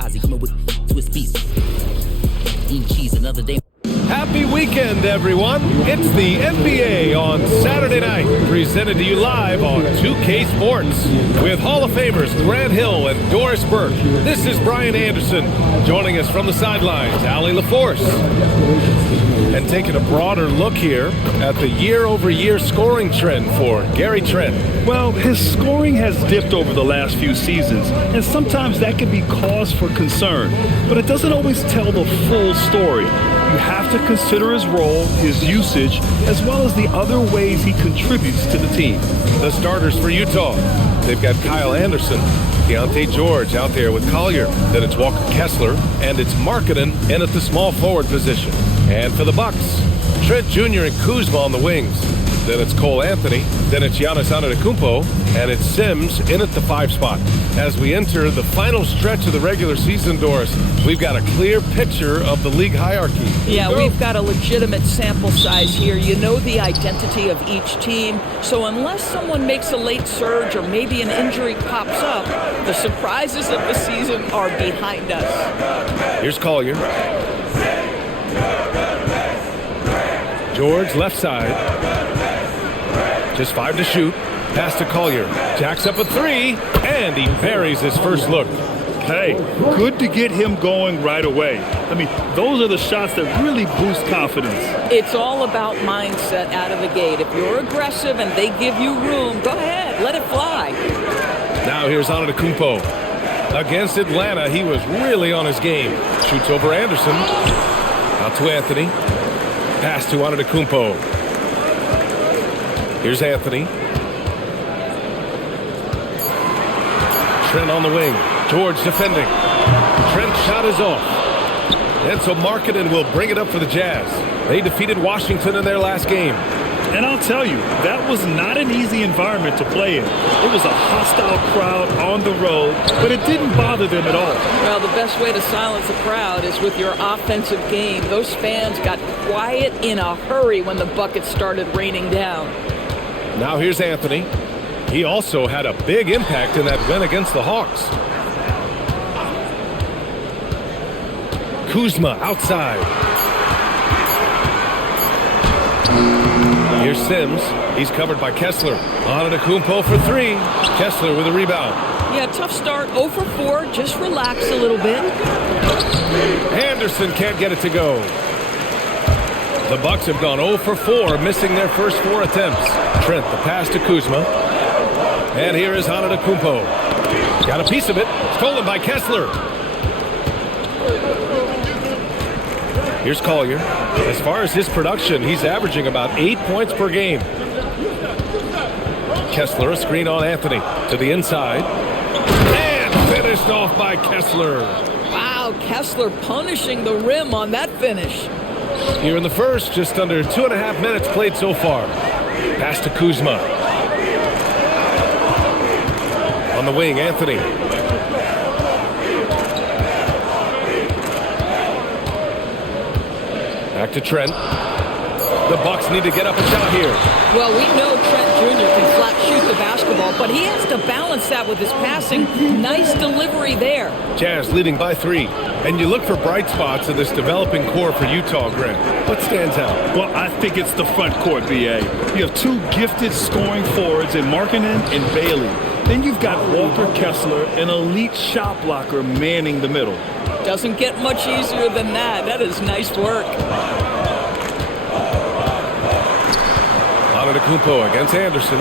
kamikaze, coming with twist beats. Eating cheese another day. Happy weekend, everyone. It's the NBA on Saturday night, presented to you live on 2K Sports. With Hall of Famers Grant Hill and Doris Burke, this is Brian Anderson. Joining us from the sidelines, Allie LaForce. And taking a broader look here at the year-over-year scoring trend for Gary Trent. Well, his scoring has dipped over the last few seasons, and sometimes that can be cause for concern. But it doesn't always tell the full story. You have to consider his role, his usage, as well as the other ways he contributes to the team. The starters for Utah. They've got Kyle Anderson, Deontay George out there with Collier. Then it's Walker Kessler, and it's Markkanen in at the small forward position. And for the Bucks, Trent Jr. and Kuzma on the wings. Then it's Cole Anthony. Then it's Giannis Antetokounmpo. And it's Sims in at the 5 spot. As we enter the final stretch of the regular season, Doris, we've got a clear picture of the league hierarchy. Yeah, we've got a legitimate sample size here. You know the identity of each team. So unless someone makes a late surge or maybe an injury pops up, the surprises of the season are behind us. Here's Collier. George, left side. Just 5 to shoot. Pass to Collier. Jacks up a 3, and he buries his first look. Hey, good to get him going right away. I mean, those are the shots that really boost confidence. It's all about mindset out of the gate. If you're aggressive and they give you room, go ahead, let it fly. Now here's Antetokounmpo. Against Atlanta, he was really on his game. Shoots over Anderson. Out to Anthony. Pass to Antetokounmpo. Here's Anthony. Trent on the wing. George defending. Trent's shot is off. And so Markkanen will bring it up for the Jazz. They defeated Washington in their last game. And I'll tell you, that was not an easy environment to play in. It was a hostile crowd on the road, but it didn't bother them at all. Well, the best way to silence a crowd is with your offensive game. Those fans got quiet in a hurry when the buckets started raining down. Now here's Anthony. He also had a big impact in that win against the Hawks. Kuzma outside. Here's Sims. He's covered by Kessler. Antetokounmpo for 3. Kessler with a rebound. Yeah, tough start. 0 for 4. Just relax a little bit. Anderson can't get it to go. The Bucks have gone 0 for 4, missing their first 4 attempts. Trent, the pass to Kuzma. And here is Antetokounmpo. Got a piece of it. Stolen by Kessler. Here's Collier. As far as his production, he's averaging about 8 points per game. Kessler, a screen on Anthony. To the inside. And finished off by Kessler. Wow, Kessler punishing the rim on that finish. Here in the first, just under 2.5 minutes played so far. Pass to Kuzma. On the wing, Anthony. Back to Trent. The Bucks need to get up a shot here. Well, we know Trent Jr. can flat shoot the basketball, but he has to balance that with his passing. Nice delivery there. Jazz leading by 3. And you look for bright spots in this developing core for Utah, Grant. What stands out? Well, I think it's the front court, B.A. You have 2 gifted scoring forwards in Markkanen and Bailey. Then you've got Walker Kessler, an elite shot blocker, manning the middle. Doesn't get much easier than that. That is nice work. Antetokounmpo against Anderson.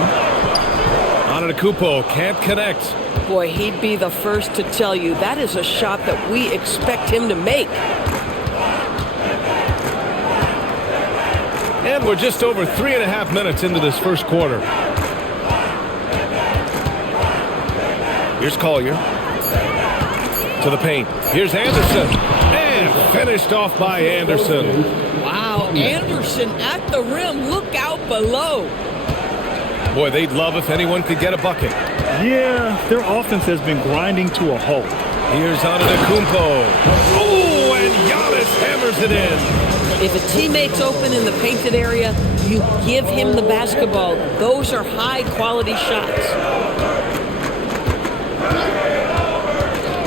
Antetokounmpo can't connect. Boy, he'd be the first to tell you that is a shot that we expect him to make. And we're just over 3.5 minutes into this first quarter. Here's Collier. To the paint. Here's Anderson. And finished off by Anderson. Wow, Anderson at the rim. Look out below. Boy, they'd love if anyone could get a bucket. Yeah, their offense has been grinding to a halt. Here's Antetokounmpo. Oh, and Giannis hammers it in. If a teammate's open in the painted area, you give him the basketball. Those are high-quality shots.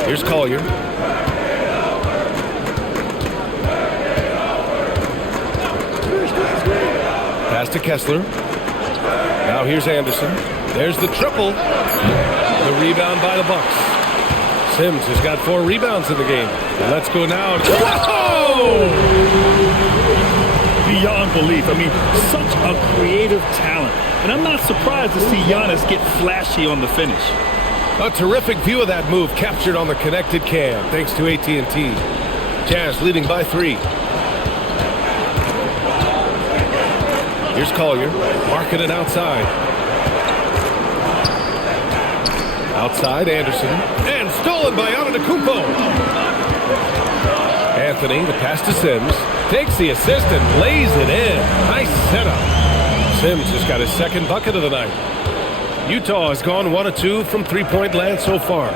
Here's Collier. Pass to Kessler. Now here's Anderson. There's the triple. The rebound by the Bucks. Sims has got 4 rebounds in the game. Let's go now. Whoa! Beyond belief. I mean, such a creative talent. And I'm not surprised to see Giannis get flashy on the finish. A terrific view of that move captured on the connected cam, thanks to AT&T. Jazz leading by 3. Here's Collier, marking it outside. Outside, Anderson, and stolen by Antetokounmpo. Anthony, the pass to Sims, takes the assist and lays it in. Nice setup. Sims has got his second bucket of the night. Utah has gone 1 of 2 from three-point land so far.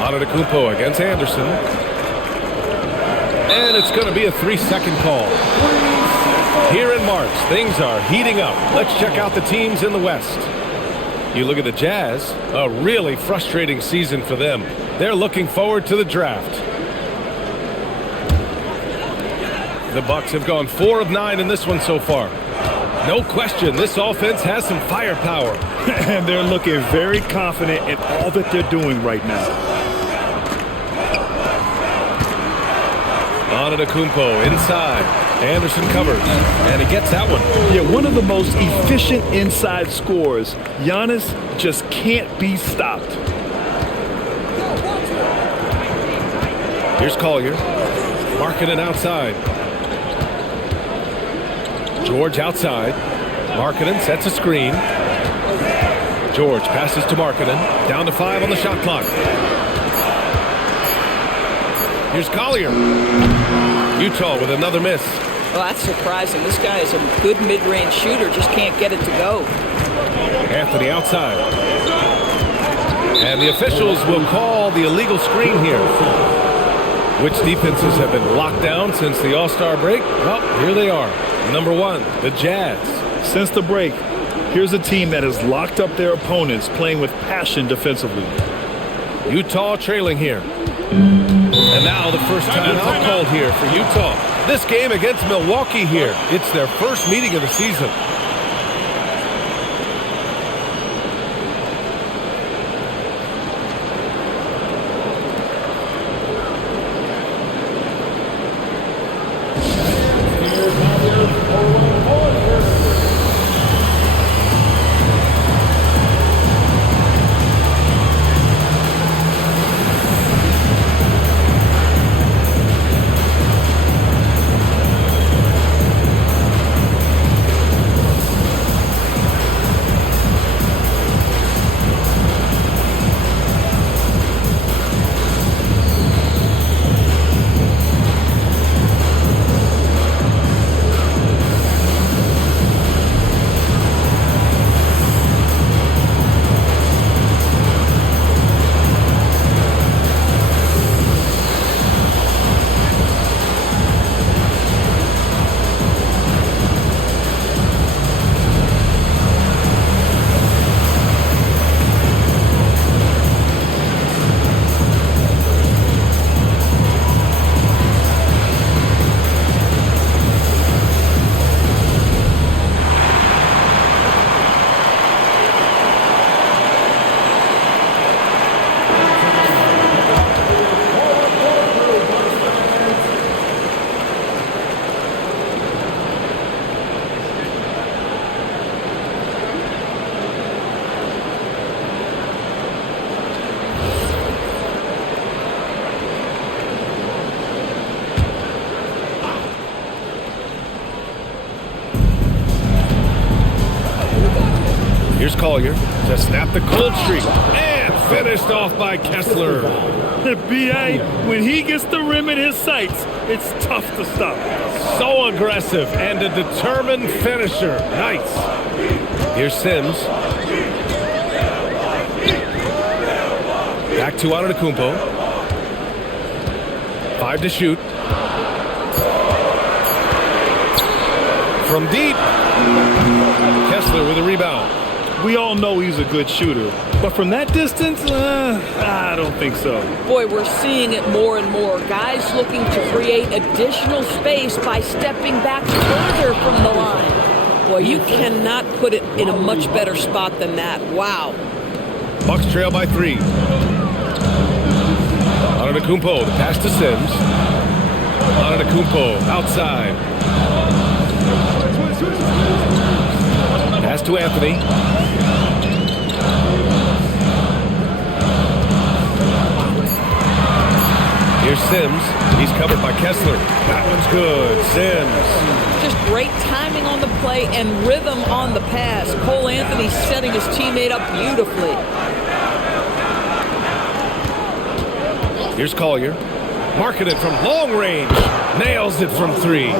Antetokounmpo against Anderson. And it's going to be a 3-second call. Here in March, things are heating up. Let's check out the teams in the West. You look at the Jazz, a really frustrating season for them. They're looking forward to the draft. The Bucks have gone 4 of 9 in this one so far. No question, this offense has some firepower. And they're looking very confident in all that they're doing right now. Antetokounmpo inside. Anderson covers, and he gets that one. Yeah, one of the most efficient inside scorers. Giannis just can't be stopped. Here's Collier, marking it outside. George outside. Markkanen sets a screen. George passes to Markkanen. Down to 5 on the shot clock. Here's Collier. Utah with another miss. Well, that's surprising. This guy is a good mid-range shooter, just can't get it to go. Anthony outside. And the officials will call the illegal screen here. Which defenses have been locked down since the All-Star break? Well, here they are. Number 1, the Jazz. Since the break, here's a team that has locked up their opponents, playing with passion defensively. Utah trailing here. And now the first timeout called here for Utah. This game against Milwaukee here. It's their first meeting of the season. Here's Collier to snap the cold streak. And finished off by Kessler. B.A., when he gets the rim in his sights, it's tough to stop. So aggressive and a determined finisher. Nice. Here's Sims. Back to Antetokounmpo. 5 to shoot. From deep. Kessler with a rebound. We all know he's a good shooter. But from that distance, I don't think so. Boy, we're seeing it more and more. Guys looking to create additional space by stepping back further from the line. Boy, you cannot put it in a much better spot than that. Wow. Bucks trail by 3. Antetokounmpo, the pass to Sims. Antetokounmpo, outside. Pass to Anthony. Here's Sims. He's covered by Kessler. That one's good. Sims. Just great timing on the play and rhythm on the pass. Cole Anthony setting his teammate up beautifully. Here's Collier. Markkanen from long range. Nails it from 3.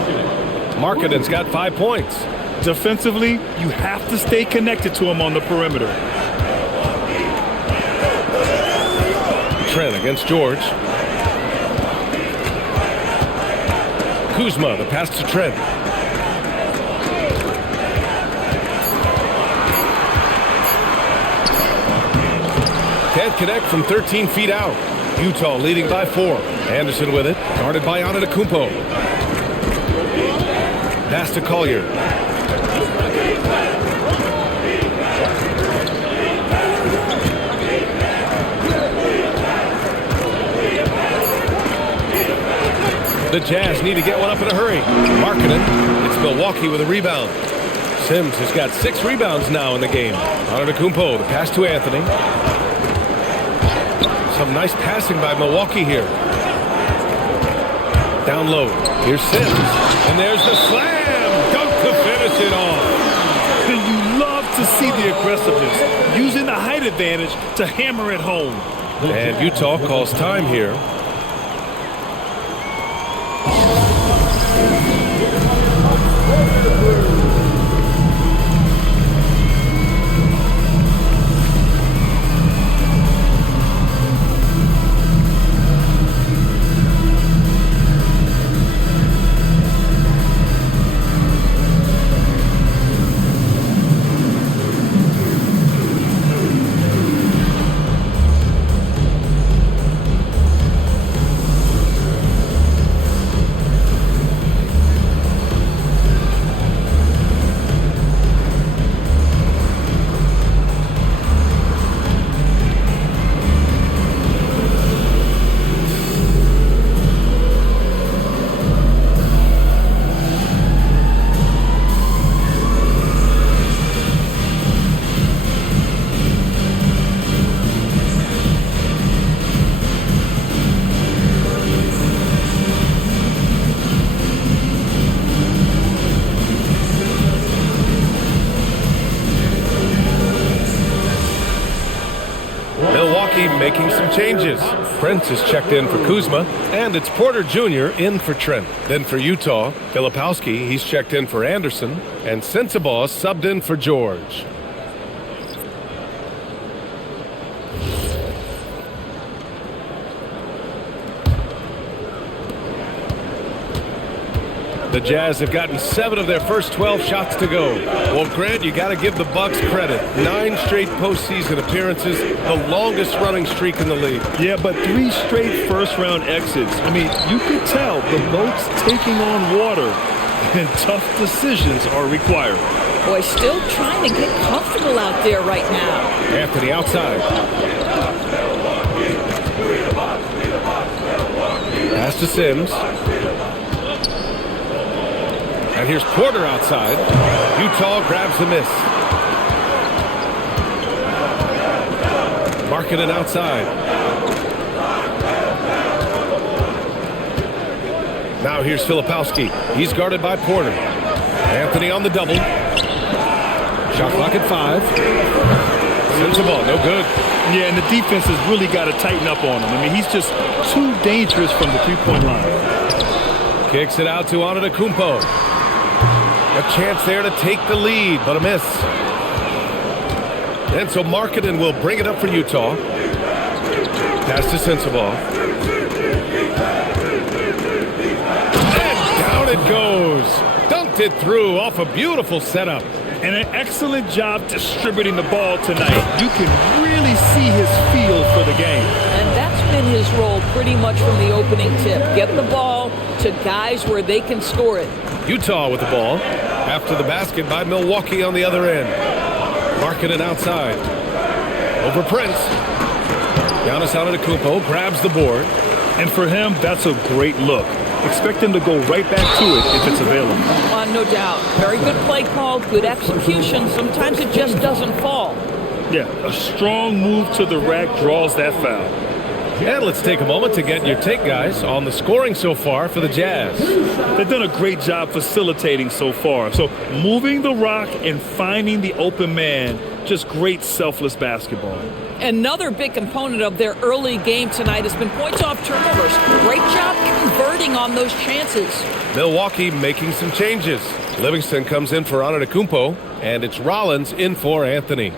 Markkanen's got 5 points. Defensively, you have to stay connected to him on the perimeter. Trent against George. Kuzma, the pass to Trent. Can't connect from 13 feet out. Utah leading by 4. Anderson with it, guarded by Antetokounmpo. Pass to Collier. The Jazz need to get one up in a hurry. Markkanen. It's Milwaukee with a rebound. Sims has got 6 rebounds now in the game. Antetokounmpo, the pass to Anthony. Some nice passing by Milwaukee here. Down low. Here's Sims. And there's the slam. Dunk to finish it off. And you love to see the aggressiveness, using the height advantage to hammer it home. And Utah calls time here. Making some changes. Prince is checked in for Kuzma, and it's Porter Jr. in for Trent. Then for Utah, Filipowski, he's checked in for Anderson, and Sensabaugh subbed in for George. The Jazz have gotten 7 of their first 12 shots to go. Well, Grant, you got to give the Bucks credit. 9 straight postseason appearances, the longest running streak in the league. Yeah, but 3 straight first-round exits. I mean, you could tell the boat's taking on water, and tough decisions are required. Boy, still trying to get comfortable out there right now. Anthony outside. Pass to Sims. And here's Porter outside. Utah grabs the miss. Markkanen outside. Now here's Filipowski. He's guarded by Porter. Anthony on the double. Shot clock at 5. Sends the ball, no good. Yeah, and the defense has really got to tighten up on him. I mean, he's just too dangerous from the three-point line. Kicks it out to Antetokounmpo. A chance there to take the lead, but a miss. And so Markkanen will bring it up for Utah. Pass to Sensabaugh. And down it goes. Dunked it through off a beautiful setup. And an excellent job distributing the ball tonight. You can really see his feel for the game. And that's been his role pretty much from the opening tip. Get the ball to guys where they can score it. Utah with the ball. After the basket by Milwaukee on the other end. Markkanen outside. Over Prince. Giannis Antetokounmpo grabs the board. And for him, that's a great look. Expect him to go right back to it if it's available. No doubt. Very good play call, good execution. Sometimes it just doesn't fall. Yeah, a strong move to the rack draws that foul. And let's take a moment to get your take, guys, on the scoring so far for the Jazz. They've done a great job facilitating so far. So moving the rock and finding the open man, just great selfless basketball. Another big component of their early game tonight has been points off turnovers. Great job converting on those chances. Milwaukee making some changes. Livingston comes in for Antetokounmpo, and it's Rollins in for Anthony.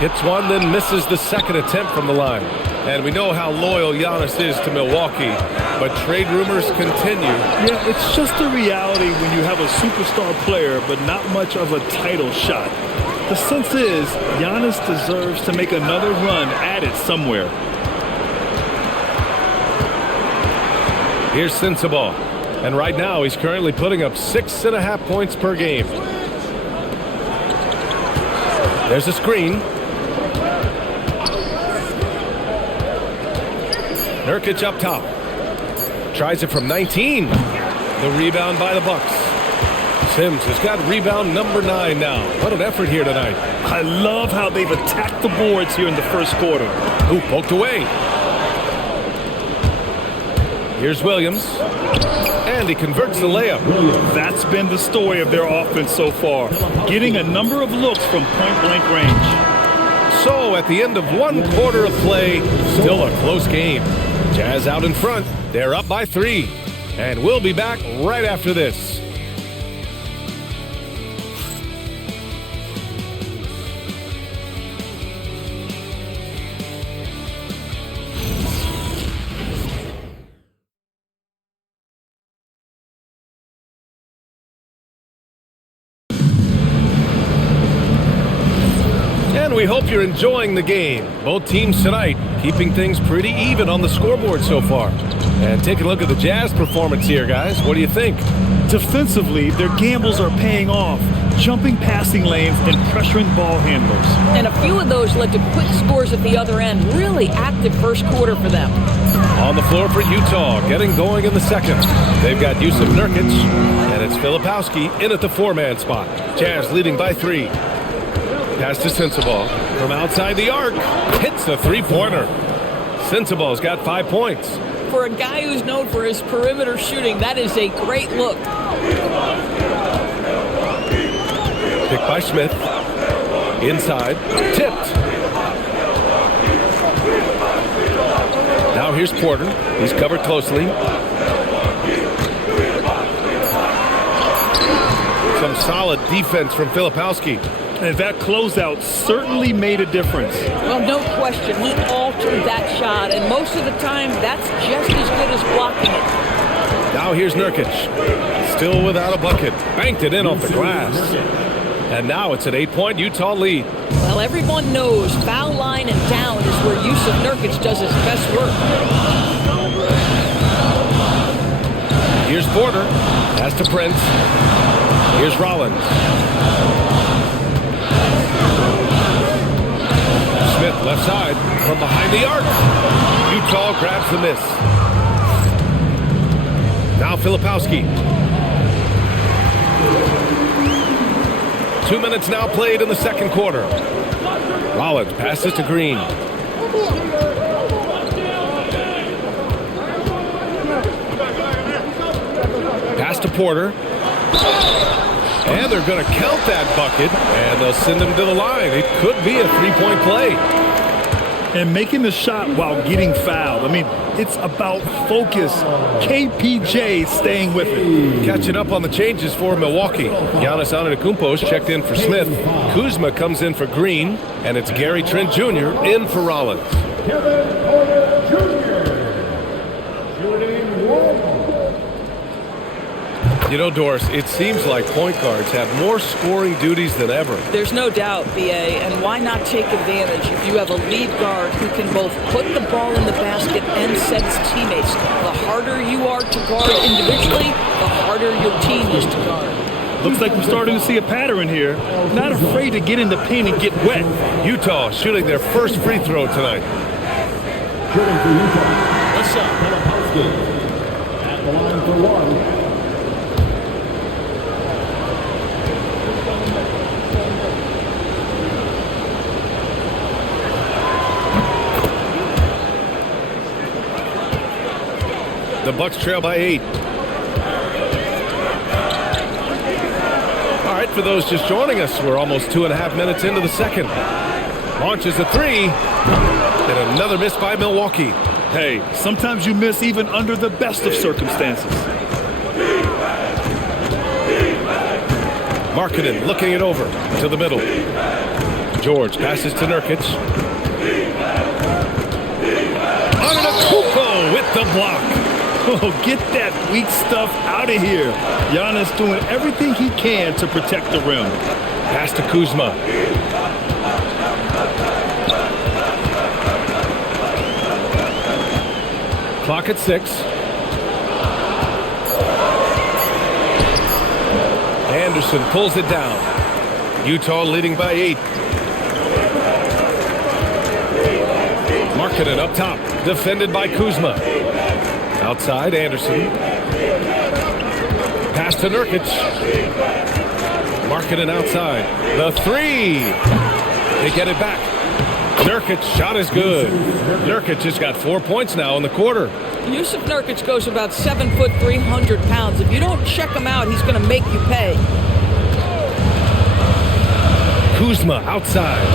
Hits one, then misses the second attempt from the line. And we know how loyal Giannis is to Milwaukee, but trade rumors continue. Yeah, it's just a reality when you have a superstar player, but not much of a title shot. The sense is Giannis deserves to make another run at it somewhere. Here's Sensabaugh. And right now he's currently putting up 6.5 points per game. There's a screen. Nurkic up top. Tries it from 19. The rebound by the Bucks. Sims has got rebound number 9 now. What an effort here tonight. I love how they've attacked the boards here in the first quarter. Ooh, poked away. Here's Williams. And he converts the layup. That's been the story of their offense so far. Getting a number of looks from point-blank range. So at the end of one quarter of play, still a close game. Jazz out in front. They're up by 3. And we'll be back right after this. We hope you're enjoying the game. Both teams tonight keeping things pretty even on the scoreboard so far. And take a look at the Jazz performance here, guys. What do you think? Defensively, their gambles are paying off. Jumping passing lanes and pressuring ball handlers. And a few of those led to quick scores at the other end. Really active first quarter for them. On the floor for Utah, getting going in the second. They've got Yusuf Nurkic, and it's Filipowski in at the 4-man spot. Jazz leading by 3. Pass to Sensabaugh from outside the arc. Hits a 3-pointer. Sensabaugh's got 5 points. For a guy who's known for his perimeter shooting, that is a great look. Picked by Smith. Inside. Tipped. Now here's Porter. He's covered closely. Some solid defense from Filipowski. And that closeout certainly made a difference. Well, no question. He altered that shot, and most of the time, that's just as good as blocking it. Now here's Nurkic. Still without a bucket. Banked it in off the glass. And now it's an 8-point Utah lead. Well, everyone knows foul line and down is where Yusuf Nurkic does his best work. Here's Porter. Pass to Prince. Here's Rollins. Smith left side from behind the arc. Utah grabs the miss. Now Filipowski. 2 minutes now played in the second quarter. Rollins passes to Green. Pass to Porter. And they're going to count that bucket, and they'll send him to the line. It could be a 3-point play. And making the shot while getting fouled. I mean, it's about focus. KPJ staying with it. Catching up on the changes for Milwaukee. Giannis Antetokounmpo's checked in for Smith. Kuzma comes in for Green, and it's Gary Trent Jr. in for Rollins. You know, Doris, it seems like point guards have more scoring duties than ever. There's no doubt, B.A., and why not take advantage if you have a lead guard who can both put the ball in the basket and set his teammates. The harder you are to guard individually, the harder your team is to guard. Looks like we're starting to see a pattern here. Not afraid to get in the paint and get wet. Utah shooting their first free throw tonight. Shooting for Utah. What's up, Filipowski? At the line for one. The Bucks trail by 8. All right, for those just joining us, we're almost 2.5 minutes into the second. Launches a three, and another miss by Milwaukee. Hey, sometimes you miss even under the best of circumstances. Markkanen looking it over to the middle. George passes to Nurkic. Antetokounmpo with the block. Oh, get that weak stuff out of here. Giannis doing everything he can to protect the rim. Pass to Kuzma. Clock at 6. Anderson pulls it down. Utah leading by 8. Markkanen up top. Defended by Kuzma. Outside, Anderson. Pass to Nurkic. Markkanen outside. The three. They get it back. Nurkic shot is good. Nurkic has got 4 points now in the quarter. Yusuf Nurkic goes about 7 foot, 300 pounds. If you don't check him out, he's going to make you pay. Kuzma outside.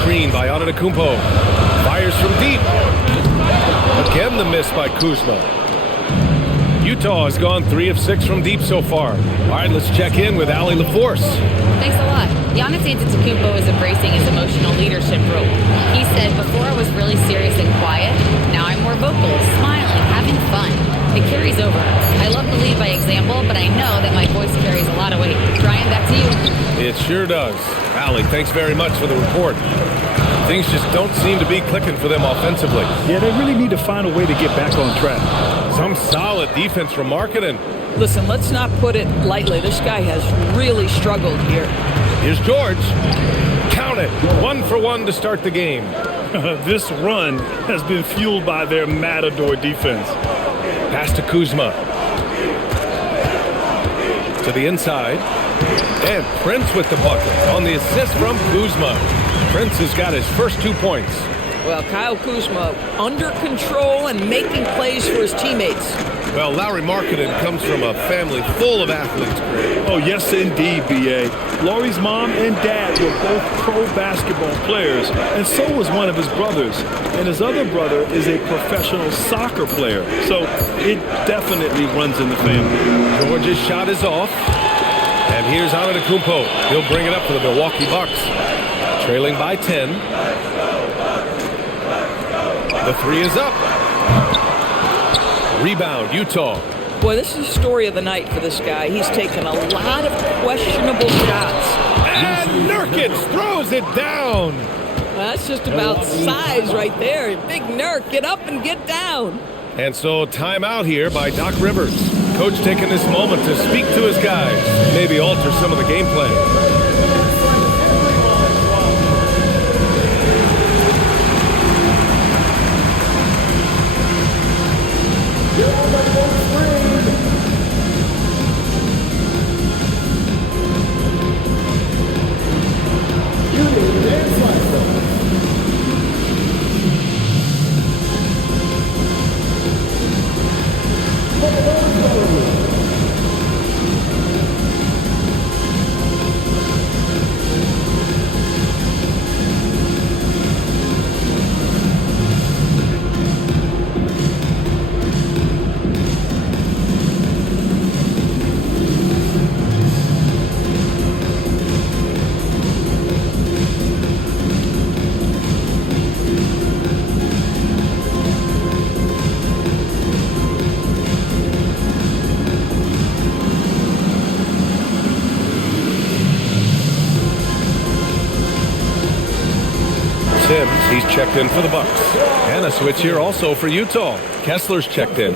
Screen by Antetokounmpo. Fires from deep. Again the miss by Kuzma. Utah has gone 3 of 6 from deep so far. All right, let's check in with Allie LaForce. Thanks a lot. Giannis Antetokounmpo is embracing his emotional leadership role. He said, before I was really serious and quiet, now I'm more vocal, smiling, having fun. It carries over. I love to lead by example, but I know that my voice carries a lot of weight. Brian, back to you. It sure does. Allie, thanks very much for the report. Things just don't seem to be clicking for them offensively. Yeah, they really need to find a way to get back on track. Some solid defense from Markkanen. Listen, let's not put it lightly. This guy has really struggled here. Here's George. Count it. 1 for 1 to start the game. This run has been fueled by their matador defense. Pass to Kuzma. To the inside. And Prince with the bucket on the assist from Kuzma. Prince has got his first 2 points. Well, Kyle Kuzma under control and making plays for his teammates. Well, Lauri Markkanen comes from a family full of athletes. Oh, yes, indeed, B.A. Lauri's mom and dad were both pro basketball players, and so was one of his brothers. And his other brother is a professional soccer player. So it definitely runs in the family. George's shot is off. And here's Antetokounmpo. He'll bring it up for the Milwaukee Bucks. Trailing by 10. The three is up. Rebound, Utah. Boy, this is the story of the night for this guy. He's taken a lot of questionable shots. And Nurkic throws it down. That's just about size right there. Big Nurk, get up and get down. And so timeout here by Doc Rivers. Coach taking this moment to speak to his guys. Maybe alter some of the game plan. checked in for the Bucks. And a switch here also for Utah. Kessler's checked in.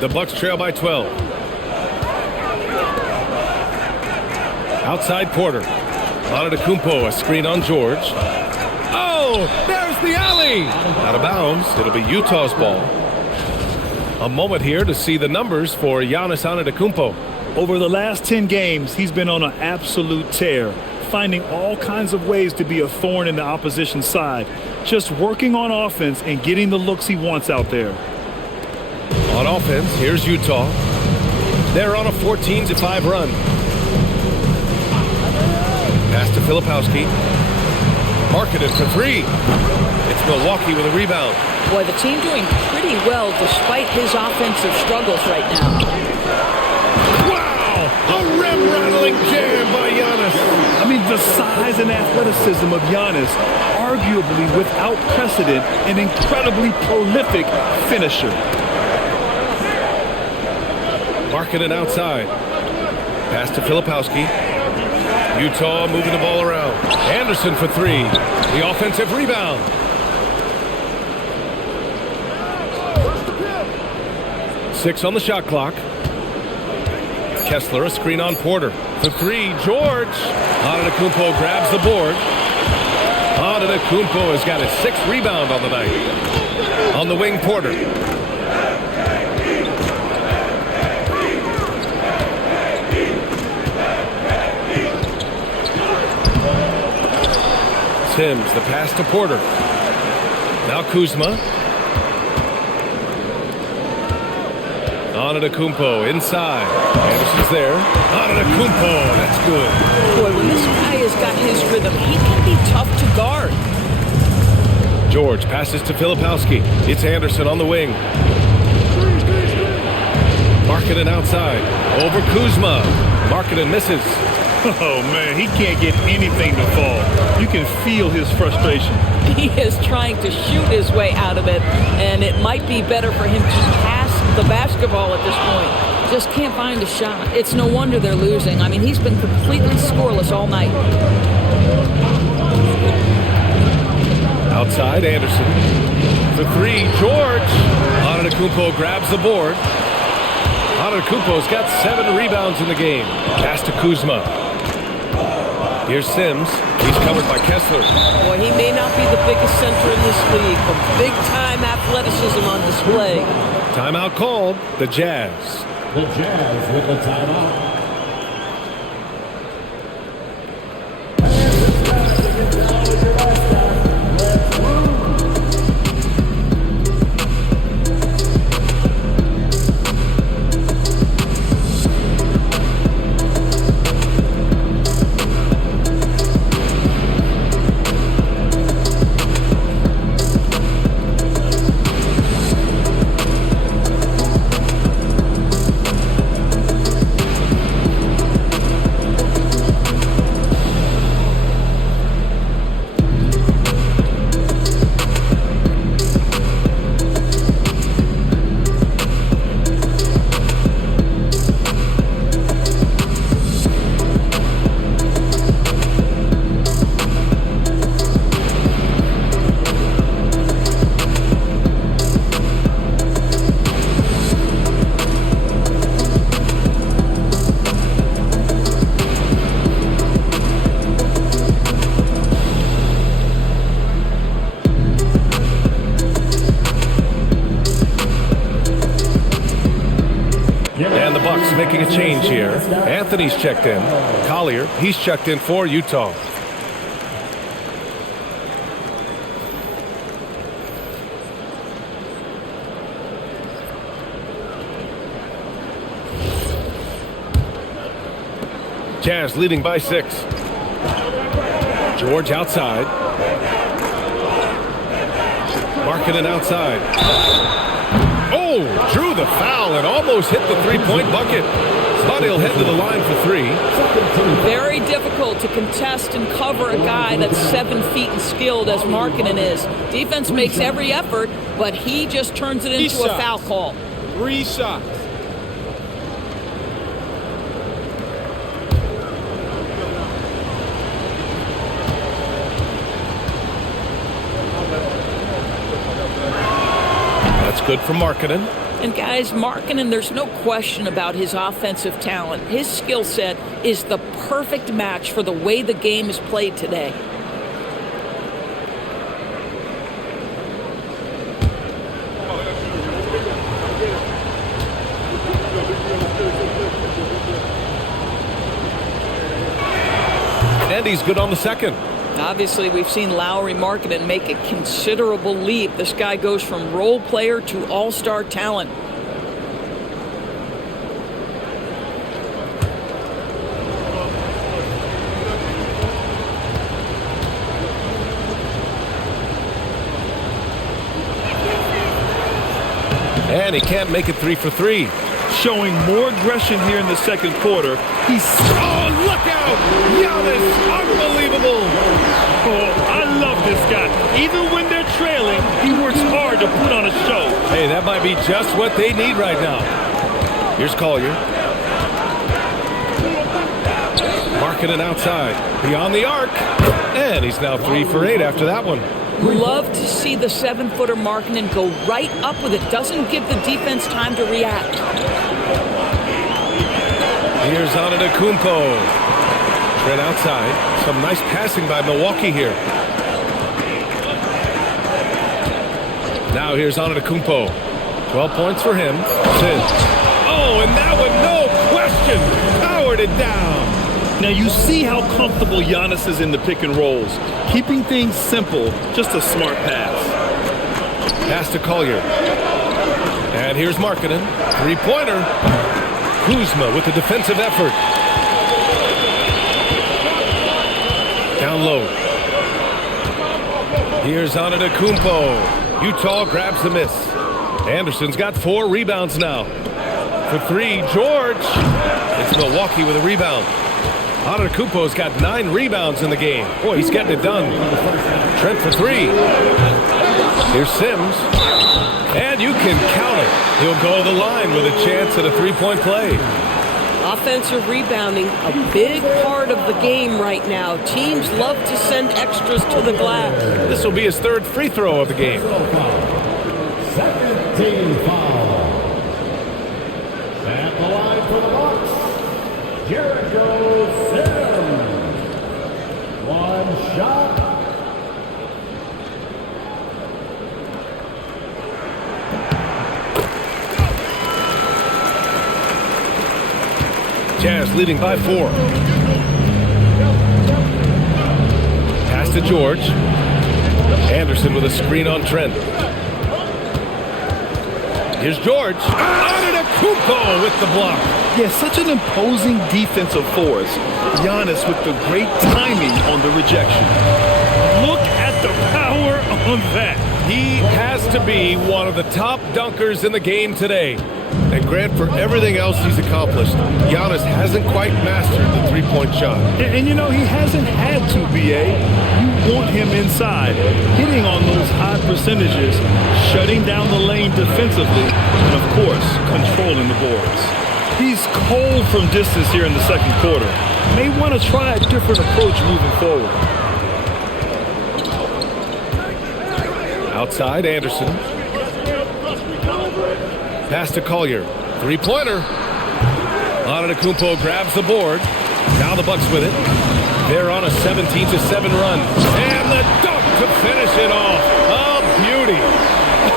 The Bucks trail by 12. Outside Porter. Antetokounmpo, a screen on George. Oh, there's the alley. Out of bounds. It'll be Utah's ball. A moment here to see the numbers for Giannis Antetokounmpo. Over the last 10 games, he's been on an absolute tear, finding all kinds of ways to be a thorn in the opposition side, just working on offense and getting the looks he wants out there. On offense, here's Utah. They're on a 14-5 run. Pass to Filipowski. Marketed for three. It's Milwaukee with a rebound. Boy, the team doing pretty well despite his offensive struggles right now. Wow! A rim-rattling jam by Giannis. I mean, the size and athleticism of Giannis, arguably without precedent, an incredibly prolific finisher. Marketed outside. Pass to Filipowski. Utah moving the ball around. Anderson for three. The offensive rebound. Six on the shot clock. Kessler, a screen on Porter. For three, George. Antetokounmpo grabs the board. Antetokounmpo has got his sixth rebound on the night. On the wing, Porter. Sims, the pass to Porter. Now Kuzma. Antetokounmpo inside. Anderson's there. Antetokounmpo, that's good. Boy, when this guy has got his rhythm, he can be tough to guard. George passes to Filipowski. It's Anderson on the wing. Markkanen outside. Over Kuzma. Markkanen misses. Oh, man, he can't get anything to fall. You can feel his frustration. He is trying to shoot his way out of it, and it might be better for him to pass the basketball at this point. Just can't find a shot. It's no wonder they're losing. I mean, he's been completely scoreless all night. Outside, Anderson. For three, George. Antetokounmpo grabs the board. Antetokounmpo's got 7 rebounds in the game. Pass to Kuzma. Here's Sims. He's covered by Kessler. Boy, he may not be the biggest center in this league, but big-time athleticism on display. Timeout called. The Jazz. The Jazz with the timeout. And the Bucks making a change here. Anthony's checked in. Collier, he's checked in for Utah. Jazz leading by 6. George outside. Markkanen outside. Oh, drew the foul and almost hit the three-point bucket. But he'll head to the line for 3. Very difficult difficult to contest and cover a guy that's 7 feet and skilled as Markkanen is. Defense makes every effort, but he just turns it into a foul call. 3 shots. That's good for Markkanen. And guys, Markkanen, there's no question about his offensive talent. His skill set is the perfect match for the way the game is played today. And he's good on the second. Obviously, we've seen Lauri Markkanen make a considerable leap. This guy goes from role player to all-star talent. And he can't make it 3 for 3. Showing more aggression here in the second quarter. Oh, look out! Giannis, unbelievable! Oh, I love this guy. Even when they're trailing, he works hard to put on a show. Hey, that might be just what they need right now. Here's Collier. Markkanen outside, beyond the arc. And he's now 3 for 8 after that one. Love to see the 7-footer Markkanen go right up with it. Doesn't give the defense time to react. Here's Antetokounmpo. Trent outside. Some nice passing by Milwaukee here. Now here's Antetokounmpo. 12 points for him. Oh, and that one, no question, powered it down. Now you see how comfortable Giannis is in the pick and rolls. Keeping things simple, just a smart pass. Pass to Collier. And here's Markkanen. Three-pointer. Kuzma with the defensive effort. Down low. Here's Antetokounmpo. Utah grabs the miss. Anderson's got 4 rebounds now. For 3, George. It's Milwaukee with a rebound. Antetokounmpo's got 9 rebounds in the game. Boy, he's getting it done. Trent for 3. Here's Sims. And you can count it. He'll go to the line with a chance at a 3-point play. Offensive rebounding, a big part of the game right now. Teams love to send extras to the glass. This will be his 3rd free throw of the game. Second team foul. At the line for the Bucks, Jericho Sims. 1 shot. Jazz leading by 4. Pass to George. Anderson with a screen on Trent. Here's George. Antetokounmpo with the block. Yeah, such an imposing defensive force. Giannis with the great timing on the rejection. Look at the power on that. He has to be one of the top dunkers in the game today. And Grant, for everything else he's accomplished, Giannis hasn't quite mastered the 3-point shot. And you know, he hasn't had to, B.A. You want him inside, hitting on those high percentages, shutting down the lane defensively, and of course, controlling the boards. He's cold from distance here in the second quarter. May want to try a different approach moving forward. Outside, Anderson. Pass to Collier. 3-pointer. Antetokounmpo grabs the board. Now the Bucks with it. They're on a 17-7 run. And the dunk to finish it off. A beauty.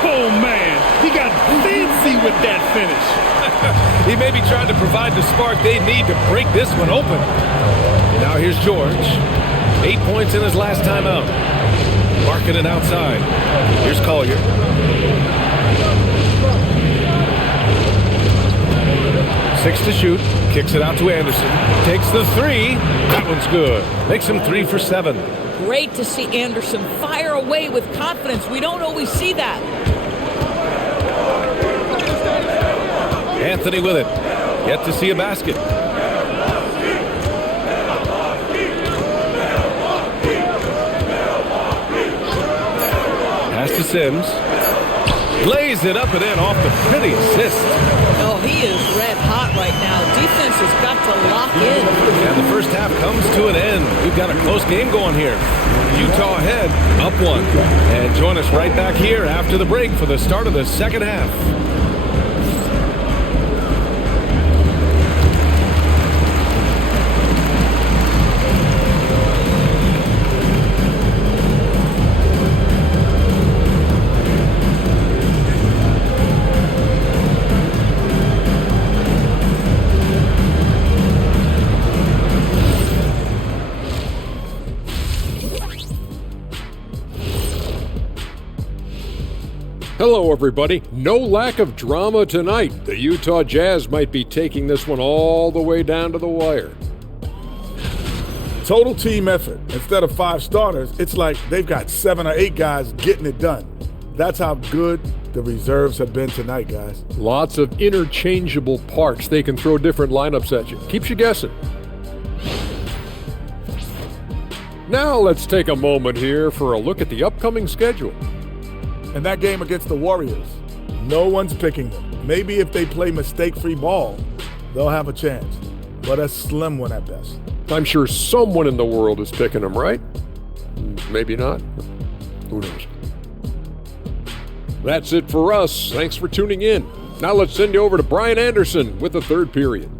Oh, man. He got fancy with that finish. He may be trying to provide the spark they need to break this one open. Now here's George. 8 points in his last time out. Markkanen outside. Here's Collier. 6 to shoot. Kicks it out to Anderson. Takes the 3. That one's good. Makes him 3 for 7. Great to see Anderson fire away with confidence. We don't always see that. Anthony with it. Yet to see a basket. Sims. Lays it up and in off the pretty assist. Oh, he is red hot right now. Defense has got to lock in. And the first half comes to an end. We've got a close game going here. Utah ahead, up 1. And join us right back here after the break for the start of the second half. Hello, everybody. No lack of drama tonight. The Utah Jazz might be taking this one all the way down to the wire. Total team effort. Instead of 5 starters, it's like they've got 7 or 8 guys getting it done. That's how good the reserves have been tonight, guys. Lots of interchangeable parts. They can throw different lineups at you. Keeps you guessing. Now let's take a moment here for a look at the upcoming schedule. And that game against the Warriors, no one's picking them. Maybe if they play mistake-free ball, they'll have a chance. But a slim one at best. I'm sure someone in the world is picking them, right? Maybe not. Who knows? That's it for us. Thanks for tuning in. Now let's send you over to Brian Anderson with the third period.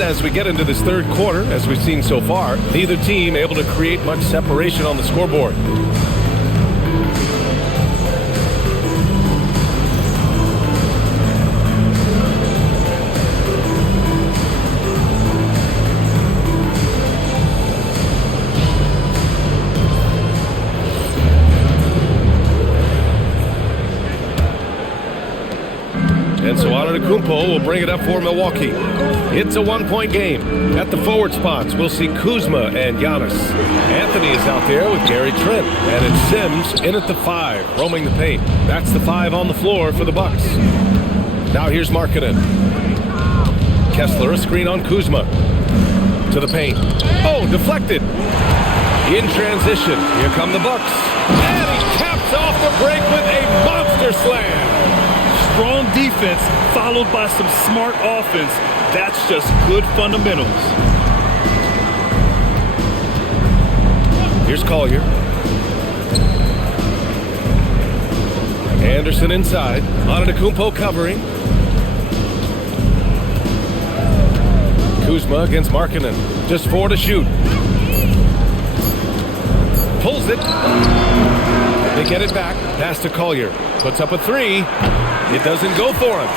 As we get into this third quarter, as we've seen so far, neither team able to create much separation on the scoreboard. And so Antetokounmpo will bring it up for Milwaukee. It's a 1-point game. At the forward spots, we'll see Kuzma and Giannis. Anthony is out there with Gary Trent. And it's Sims in at the 5, roaming the paint. That's the 5 on the floor for the Bucks. Now here's Markkanen. Kessler, a screen on Kuzma. To the paint. Oh, deflected. In transition, here come the Bucks. And he taps off the break with a monster slam. Strong defense followed by some smart offense. That's just good fundamentals. Here's Collier. Anderson inside. Antetokounmpo covering. Kuzma against Markkanen. Just 4 to shoot. Pulls it. They get it back. Pass to Collier. Puts up a 3. It doesn't go for him.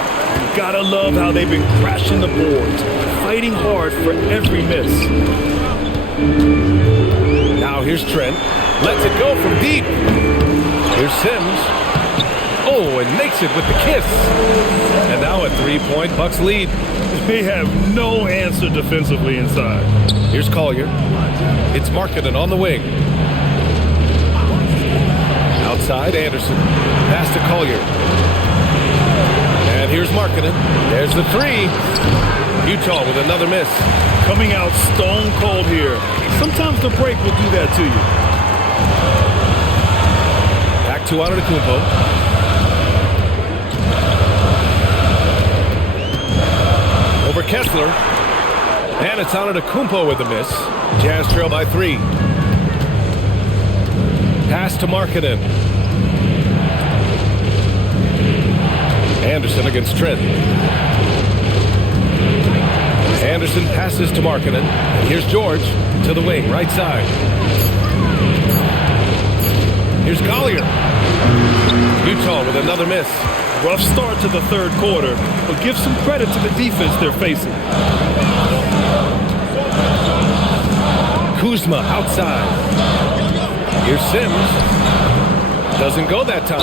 Gotta love how they've been crashing the boards, fighting hard for every miss. Now here's Trent. Lets it go from deep. Here's Sims. Oh, and makes it with the kiss. And now a 3-point Bucks lead. They have no answer defensively inside. Here's Collier. It's Markkanen on the wing. Outside, Anderson. Pass to Collier. And here's Markkanen. There's the 3. Utah with another miss. Coming out stone cold here. Sometimes the break will do that to you. Back to Antetokounmpo. Over Kessler. And it's Antetokounmpo with the miss. Jazz trail by 3. Pass to Markkanen. Anderson against Trent. Anderson passes to Markkanen. Here's George to the wing, right side. Here's Collier. Utah with another miss. Rough start to the third quarter, but give some credit to the defense they're facing. Kuzma outside. Here's Sims. Doesn't go that time.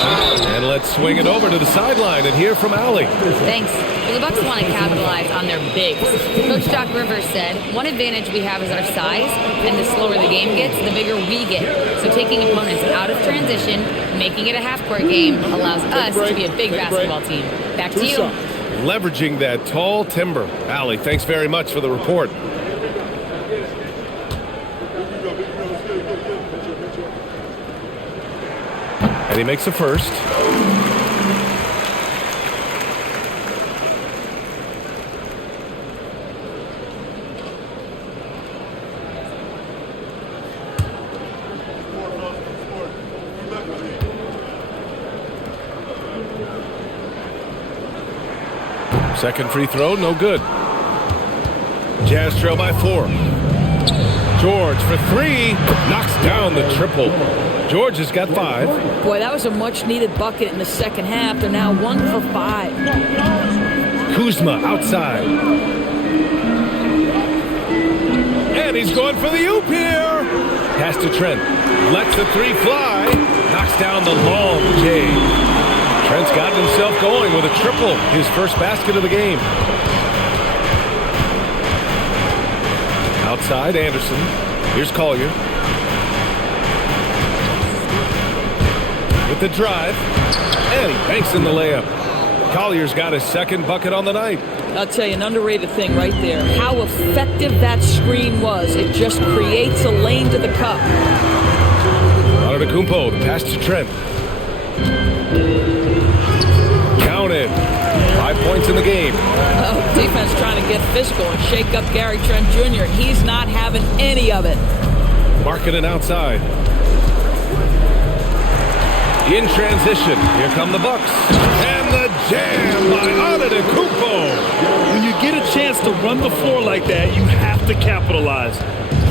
And let's swing it over to the sideline and hear from Allie. Thanks. Well, the Bucks want to capitalize on their bigs. Coach Doc Rivers said, one advantage we have is our size, and the slower the game gets, the bigger we get. So taking opponents out of transition, making it a half-court game, allows us to be a big basketball team. Back to you. Leveraging that tall timber. Allie, thanks very much for the report. And he makes a first. Second free throw, no good. Jazz trail by 4. George for 3, knocks down the triple. George has got 5. Boy, that was a much-needed bucket in the second half. They're now 1 for 5. Kuzma outside. And he's going for the oop here. Pass to Trent. Lets the 3 fly. Knocks down the long J. Trent's gotten himself going with a triple. His first basket of the game. Outside, Anderson. Here's Collier. With the drive. And he banks in the layup. Collier's got his second bucket on the night. I'll tell you, an underrated thing right there. How effective that screen was. It just creates a lane to the cup. Antetokounmpo, the pass to Trent. Counted. 5 points in the game. Oh, defense trying to get physical and shake up Gary Trent Jr. He's not having any of it. Markkanen outside. In transition, here come the Bucks. And the jam by Antetokounmpo. When you get a chance to run the floor like that, you have to capitalize.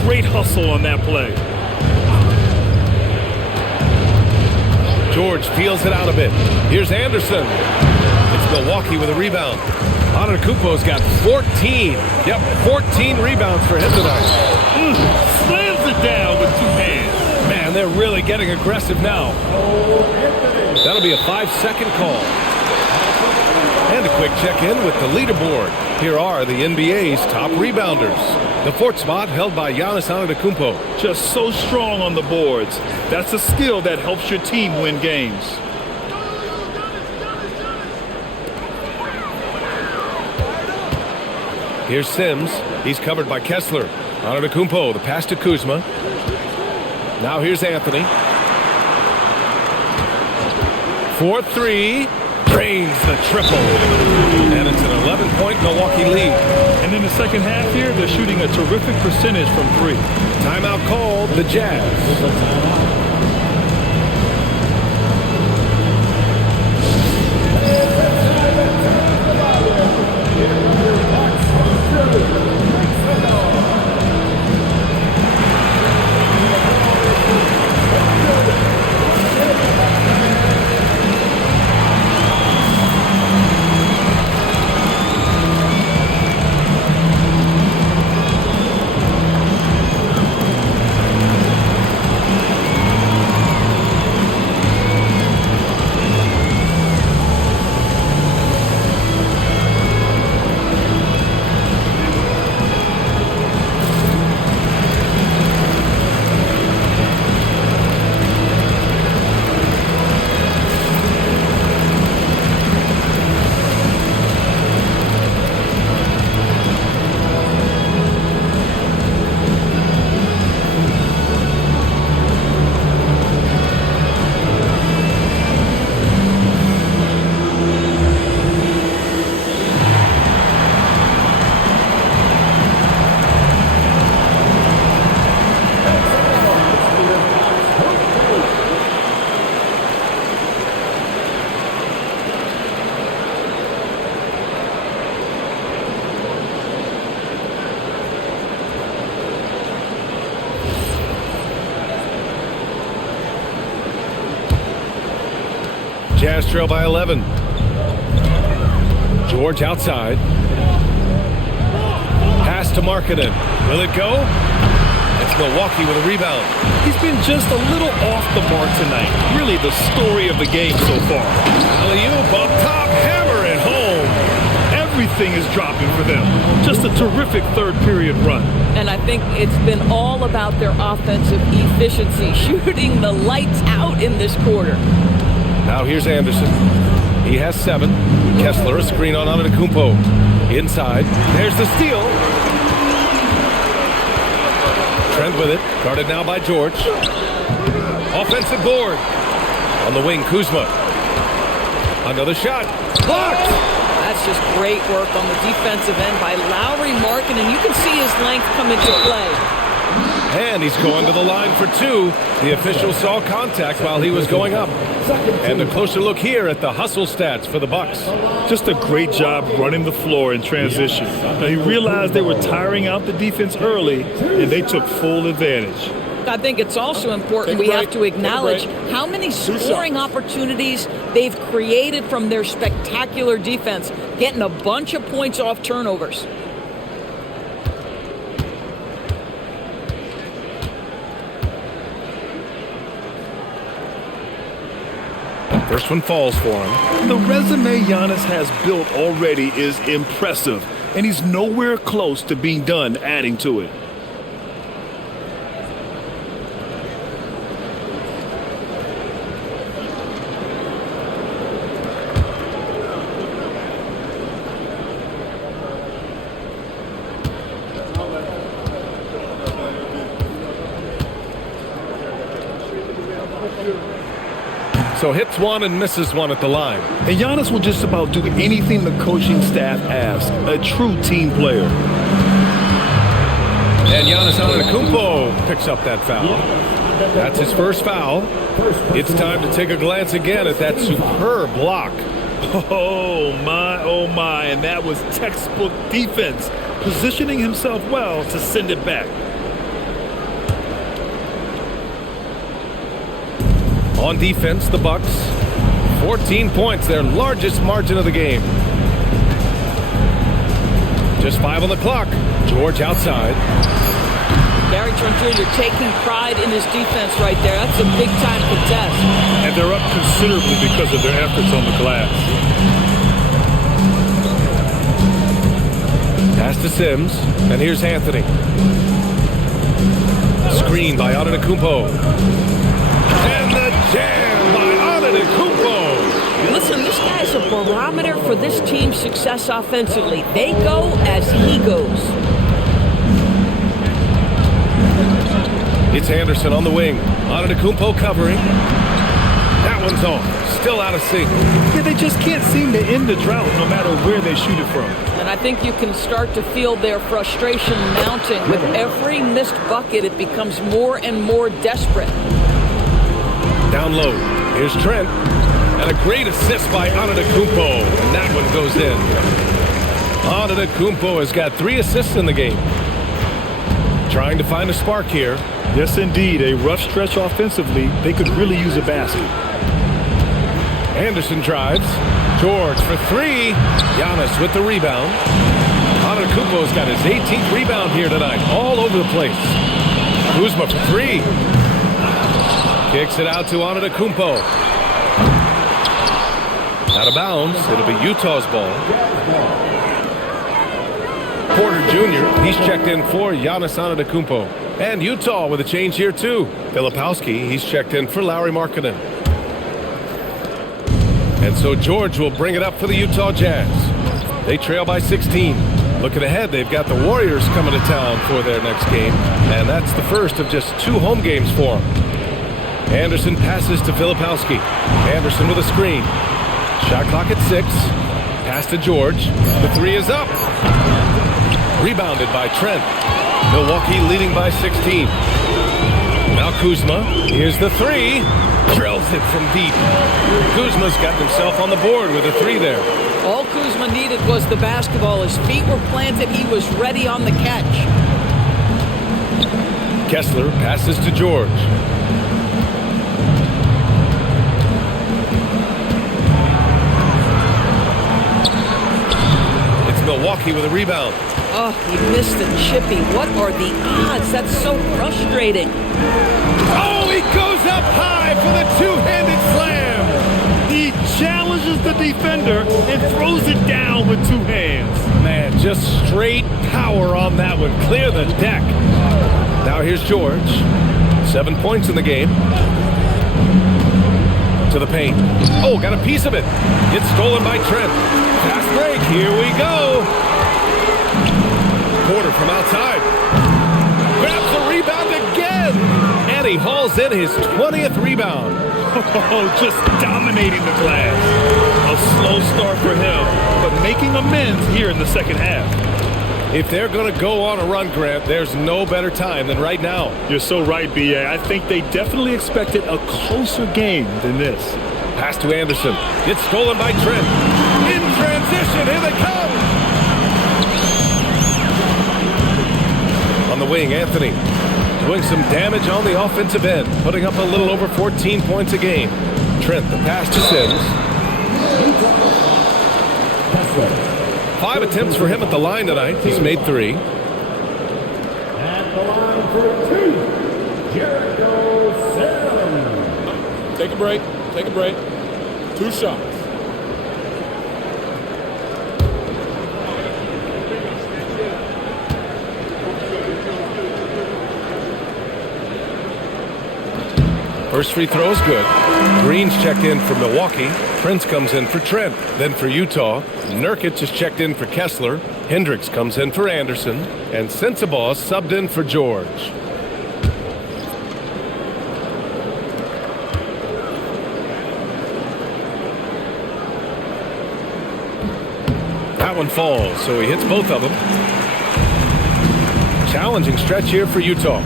Great hustle on that play. George feels it out a bit. Here's Anderson. It's Milwaukee with a rebound. Antetokounmpo's got 14. Yep, 14 rebounds for him tonight. Slams it down with 2 hands. Man, they're really getting aggressive now. That'll be a 5-second call. And a quick check-in with the leaderboard. Here are the NBA's top rebounders. The 4th spot held by Giannis Antetokounmpo. Just so strong on the boards. That's a skill that helps your team win games. Here's Sims. He's covered by Kessler. Antetokounmpo, the pass to Kuzma. Now here's Anthony. 4-3. Drains the triple. And it's an 11-point Milwaukee lead. And in the second half here, they're shooting a terrific percentage from 3. Timeout called, the Jazz. Jazz trail by 11. George outside. Pass to Markkanen. Will it go? It's Milwaukee with a rebound. He's been just a little off the mark tonight. Really the story of the game so far. Alley-oop up top, hammer it home. Everything is dropping for them. Just a terrific third period run. And I think it's been all about their offensive efficiency, shooting the lights out in this quarter. Now here's Anderson. He has 7. Kessler, a screen on Antetokounmpo. Inside. There's the steal. Trent with it. Guarded now by George. Offensive board. On the wing, Kuzma. Another shot. Blocked. That's just great work on the defensive end by Lauri Markkanen. You can see his length come into play. And he's going to the line for 2. The official saw contact while he was going up. And a closer look here at the hustle stats for the Bucks. Just a great job running the floor in transition. Now, he realized they were tiring out the defense early, and they took full advantage. I think it's also important we have to acknowledge how many scoring opportunities they've created from their spectacular defense, getting a bunch of points off turnovers. First one falls for him. The resume Giannis has built already is impressive, and he's nowhere close to being done adding to it. So hits one and misses one at the line. And Giannis will just about do anything the coaching staff asks. A true team player. And Giannis Antetokounmpo picks up that foul. That's his first foul. It's time to take a glance again at that superb block. Oh my, and that was textbook defense, positioning himself well to send it back. On defense, the Bucks, 14 points, their largest margin of the game. Just 5 on the clock. George outside. Gary Trent Jr. taking pride in his defense right there. That's a big-time contest. And they're up considerably because of their efforts on the glass. Pass to Sims, and here's Anthony. Screen by Antetokounmpo. And the jam by Antetokounmpo. Listen, this guy's a barometer for this team's success offensively. They go as he goes. It's Anderson on the wing. Antetokounmpo covering. That one's off. Still out of sync. Yeah, they just can't seem to end the drought no matter where they shoot it from. And I think you can start to feel their frustration mounting. With every missed bucket, it becomes more and more desperate. Down low. Here's Trent. And a great assist by Antetokounmpo. And that one goes in. Antetokounmpo has got 3 assists in the game. Trying to find a spark here. Yes, indeed. A rough stretch offensively. They could really use a basket. Anderson drives. George for 3. Giannis with the rebound. Antetokounmpo's got his 18th rebound here tonight. All over the place. Kuzma for 3. Kicks it out to Antetokounmpo. Out of bounds. It'll be Utah's ball. Porter Jr., he's checked in for Giannis Antetokounmpo. And Utah with a change here too. Filipowski, he's checked in for Lauri Markkanen. And so George will bring it up for the Utah Jazz. They trail by 16. Looking ahead, they've got the Warriors coming to town for their next game. And that's the first of just 2 home games for them. Anderson passes to Filipowski. Anderson with a screen. Shot clock at 6. Pass to George. The 3 is up. Rebounded by Trent. Milwaukee leading by 16. Now Kuzma. Here's the 3. Drills it from deep. Kuzma's got himself on the board with a 3 there. All Kuzma needed was the basketball. His feet were planted. He was ready on the catch. Kessler passes to George. It's Milwaukee with a rebound. Oh, he missed the chippy. What are the odds? That's so frustrating. Oh, he goes up high for the two-handed slam. He challenges the defender and throws it down with two hands. Man, just straight power on that one. Clear the deck. Now here's George. 7 points in the game. To the paint. Oh, got a piece of it. It's stolen by Trent. Fast break. Here we go. Porter from outside. Grabs the rebound again. And he hauls in his 20th rebound. Oh, just dominating the glass. A slow start for him, but making amends here in the second half. If they're going to go on a run, Grant, there's no better time than right now. You're so right, B.A. I think they definitely expected a closer game than this. Pass to Anderson. It's stolen by Trent. In transition, here they come. On the wing, Anthony. Doing some damage on the offensive end. Putting up a little over 14 points a game. Trent, the pass to Sims. 5 attempts for him at the line tonight. He's made 3. At the line for 2, Jericho Sims. Take a break. Take a break. 2 shots. First free throw is good. Green's checked in for Milwaukee. Prince comes in for Trent. Then for Utah, Nurkic is checked in for Kessler. Hendricks comes in for Anderson. And Sensabaugh subbed in for George. That one falls, so he hits both of them. Challenging stretch here for Utah.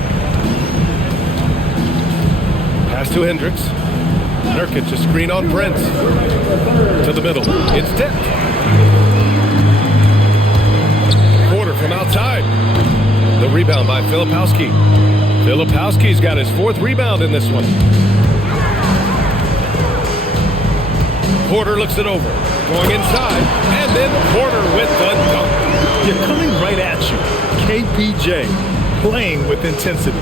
Pass to Hendricks. Nurkic, a screen on Prince. To the middle. It's tipped. Porter from outside. The rebound by Filipowski. Filipowski's got his 4th rebound in this one. Porter looks it over. Going inside. And then Porter with the dunk. They're coming right at you. KPJ playing with intensity.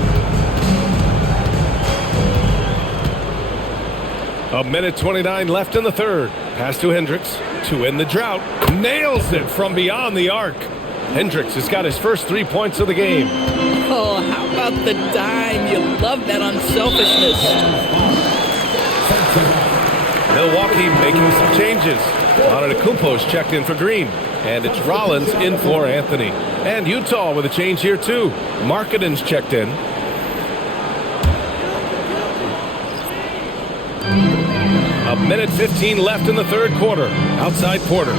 A minute 29 left in the third. Pass to Hendricks to end the drought. Nails it from beyond the arc. Hendricks has got his first 3 points of the game. Oh, how about the dime? You love that unselfishness. Milwaukee making some changes. Antetokounmpo's checked in for Green. And it's Rollins in for Anthony. And Utah with a change here too. Markkanen's checked in. A minute 15 left in the third quarter. Outside Porter.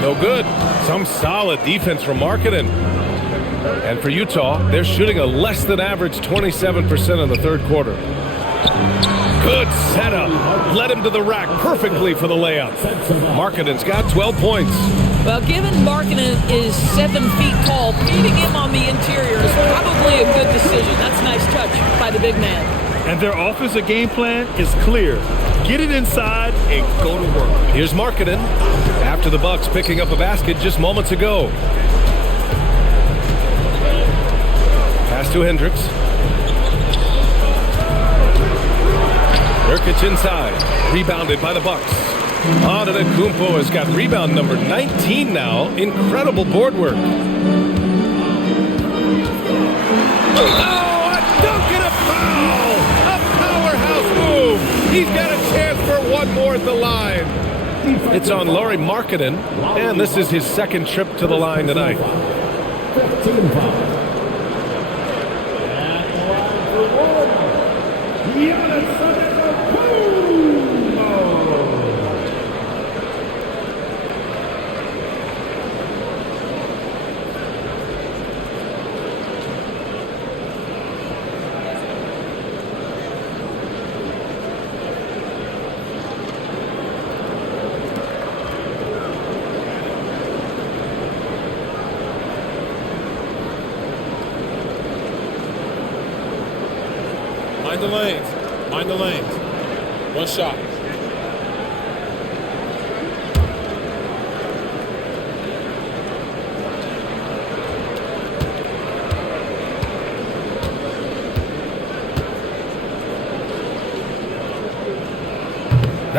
No good. Some solid defense from Markkanen. And for Utah, they're shooting a less than average 27% in the third quarter. Good setup. Led him to the rack perfectly for the layup. Markkanen's got 12 points. Well, given Markkanen is 7 feet tall, feeding him on the interior is probably a good decision. That's a nice touch by the big man. And their offensive game plan is clear. Get it inside and go to work. Here's Markkanen after the Bucks picking up a basket just moments ago. Pass to Hendricks. Nurkic inside. Rebounded by the Bucks. Antetokounmpo has got rebound number 19 now. Incredible board work. Oh, a dunk and a foul! A powerhouse move! He's got a chance for one more at the line. It's on Lauri Markkanen, and this is his second trip to the line tonight. 15 fouls. At the line for 1, Giannis Mind the lanes. Mind the lanes. 1 shot.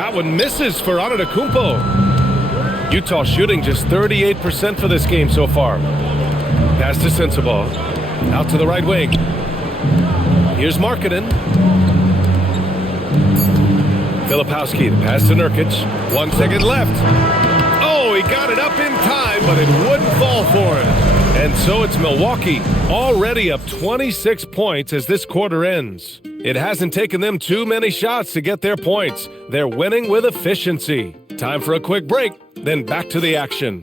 That one misses for Antetokounmpo. Utah shooting just 38% for this game so far. Pass to Sensabaugh. Out to the right wing. Here's Markkanen. Filipowski, the pass to Nurkic. 1 second left. Oh, he got it up in time, but it wouldn't fall for him. And so it's Milwaukee, already up 26 points as this quarter ends. It hasn't taken them too many shots to get their points. They're winning with efficiency. Time for a quick break, then back to the action.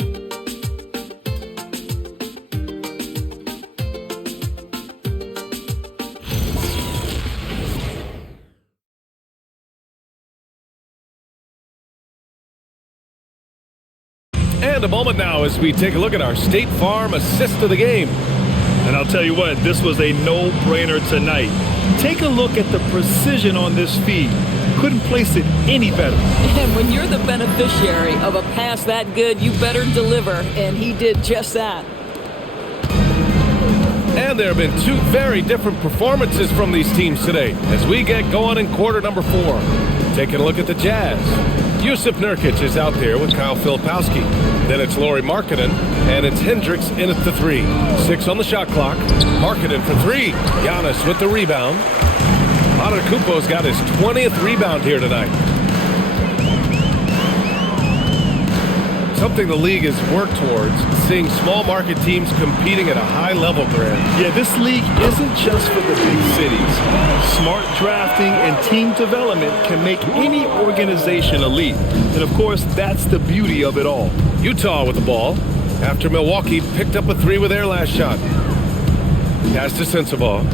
And a moment now as we take a look at our State Farm assist of the game. And I'll tell you what, this was a no-brainer tonight. Take a look at the precision on this feed. Couldn't place it any better. And when you're the beneficiary of a pass that good, you better deliver, and he did just that. And there have been two very different performances from these teams today as we get going in quarter number 4. Taking a look at the Jazz. Yusuf Nurkic is out there with Kyle Filipowski. Then it's Lauri Markkanen, and it's Hendricks in at the 3. 6 on the shot clock. Markkanen for 3. Giannis with the rebound. Antetokounmpo's got his 20th rebound here tonight. Something the league has worked towards, seeing small market teams competing at a high level, Grant. Yeah, this league isn't just for the big cities. Smart drafting and team development can make any organization elite. And of course, that's the beauty of it all. Utah with the ball after Milwaukee picked up a 3 with their last shot. Pass to Sensabaugh.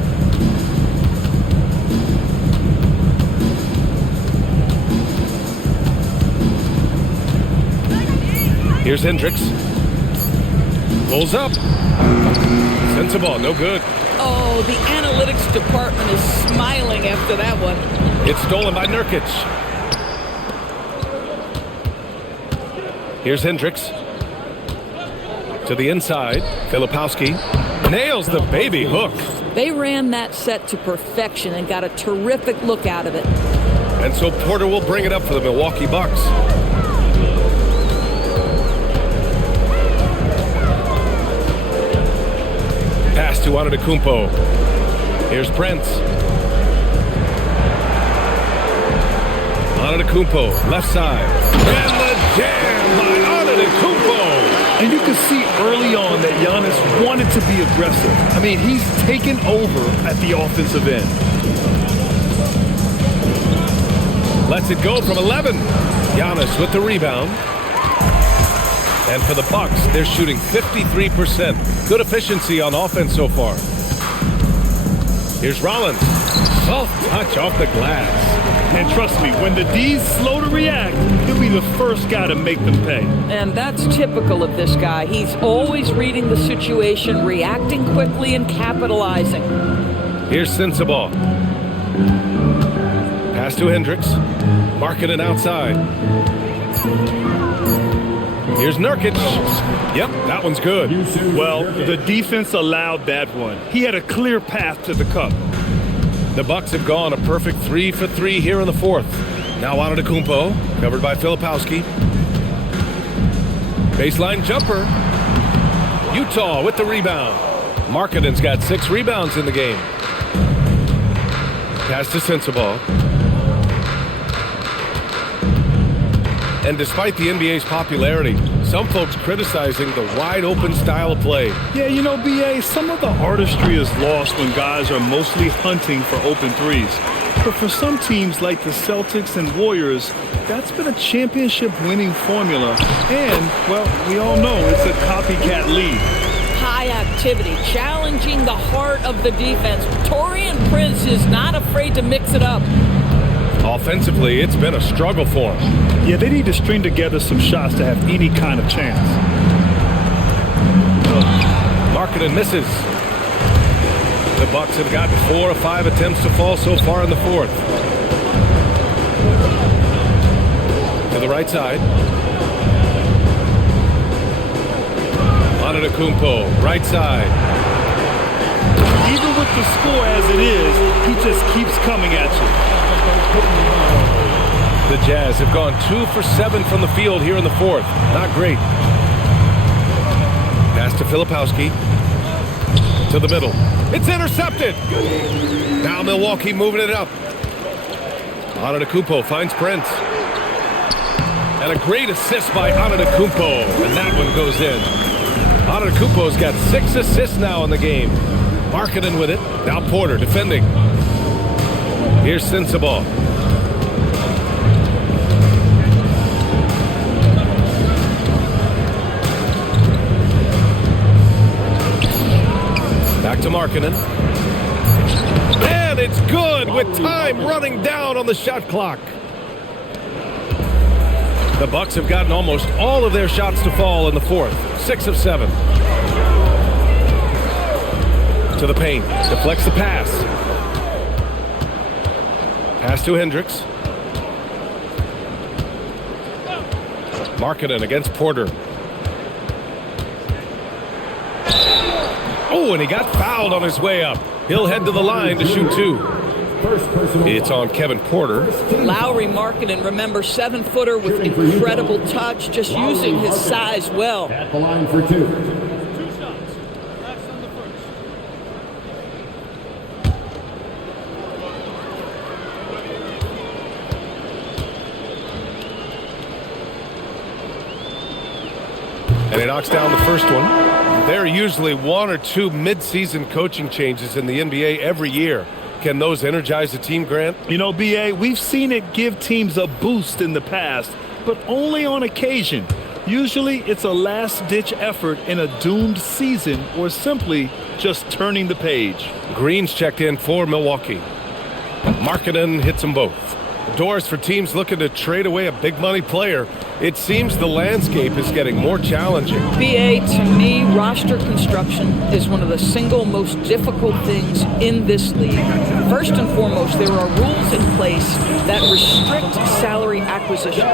Here's Hendricks. Pulls up. Sensabaugh, no good. Oh, the analytics department is smiling after that one. It's stolen by Nurkic. Here's Hendricks. To the inside. Filipowski nails the baby hook. They ran that set to perfection and got a terrific look out of it. And so Porter will bring it up for the Milwaukee Bucks. Pass to Antetokounmpo. Here's Prince. Antetokounmpo, left side. And the jam by Antetokounmpo. And you can see early on that Giannis wanted to be aggressive. I mean, he's taken over at the offensive end. Lets it go from 11. Giannis with the rebound. And for the Bucks, they're shooting 53%. Good efficiency on offense so far. Here's Rollins. Soft touch off the glass. And trust me, when the D's slow to react, he'll be the first guy to make them pay. And that's typical of this guy. He's always reading the situation, reacting quickly, and capitalizing. Here's Sensabaugh. Pass to Hendricks. Markkanen outside. Here's Nurkic. Yep, that one's good. Well, the defense allowed that one. He had a clear path to the cup. The Bucks have gone a perfect 3 for 3 here in the 4th. Now Antetokounmpo, covered by Filipowski. Baseline jumper. Utah with the rebound. Markkanen's got 6 rebounds in the game. Pass to Sensabaugh. And despite the NBA's popularity, some folks criticizing the wide-open style of play. Yeah, you know, B.A., some of the artistry is lost when guys are mostly hunting for open threes. But for some teams like the Celtics and Warriors, that's been a championship-winning formula. And, well, we all know it's a copycat league. High activity, challenging the heart of the defense. Taurean Prince is not afraid to mix it up. Offensively, it's been a struggle for them. Yeah, they need to string together some shots to have any kind of chance. Markkanen misses. The Bucks have gotten 4 of 5 attempts to fall so far in the 4th. To the right side. Antetokounmpo, right side. Even with the score as it is, he just keeps coming at you. The Jazz have gone 2 for 7 from the field here in the fourth. Not great. Pass to Filipowski. To the middle. It's intercepted. Now Milwaukee moving it up. Antetokounmpo finds Prince. And a great assist by Antetokounmpo. And that one goes in. Antetokounmpo's got 6 assists now in the game. Markkanen with it. Now Porter defending. Here's Sensabaugh. Back to Markkanen. And it's good with time running down on the shot clock. The Bucks have gotten almost all of their shots to fall in the fourth. 6 of 7. To the paint. Deflects the pass. Pass to Hendricks. Markkanen against Porter. Oh, and he got fouled on his way up. He'll head to the line to shoot 2. It's on Kevin Porter. Lauri Markkanen, remember, 7-footer with incredible touch, just using his size well. At the line for 2. And he knocks down the first one. There are usually 1 or 2 mid-season coaching changes in the NBA every year. Can those energize the team, Grant? You know, B.A., we've seen it give teams a boost in the past, but only on occasion. Usually it's a last-ditch effort in a doomed season or simply just turning the page. Green's checked in for Milwaukee. Markkanen hits them both. Doors for teams looking to trade away a big-money player. It seems the landscape is getting more challenging. BA, to me, roster construction is one of the single most difficult things in this league. First and foremost, there are rules in place that restrict salary acquisition.